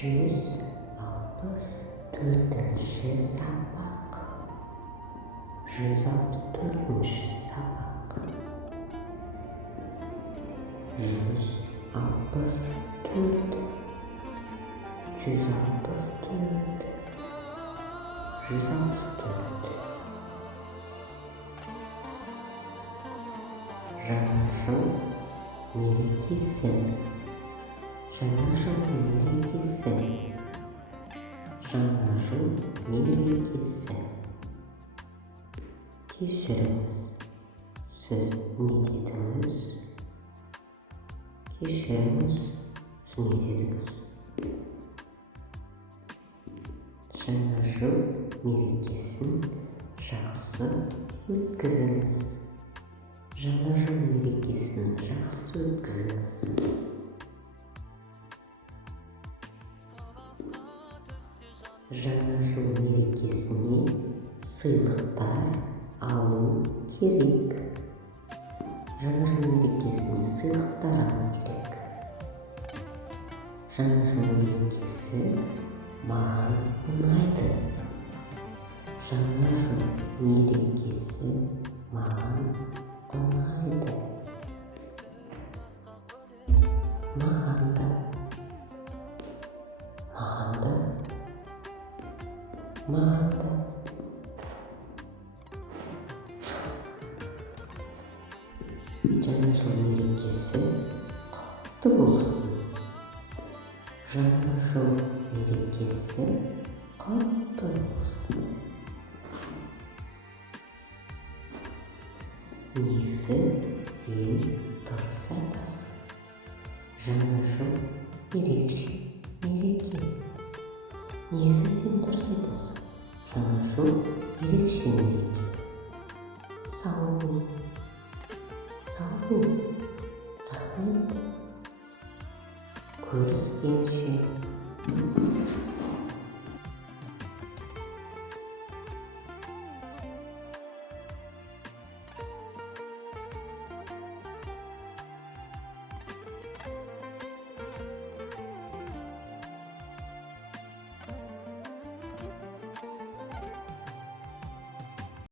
164-ші сабақ. 164-ші сабақ. 164, 164, 164. Жаңа жыл мерекесі. Жаңа жыл мерекесі. Жаңа жыл мерекесі. Кешіріңіз, сіз не дедіңіз? Кешіріңіз, сіз не дедіңіз? Жаңа жыл мерекесін жақсы өткізіңіз. Жаңа жыл мерекесін жақсы өткізіңіз. Жаңа жыл мерекесіне сыйлықтар алу керек. Жаңа жыл мерекесіне сыйлықтар алу керек. Жаңа жыл мерекесі маған ұнайды. Жаңа жыл мерекесі маған ұнайды. Маған да. Жаңа жыл мерекесі құтты болсын. Жаңа жыл мерекесі құтты болсын. Негізі сен дұрыс айтасың. Жаңа жыл ерекше мереке. Негізі сен дұрыс айтасың. Жаңа жыл ерекше мереке. Сау бол.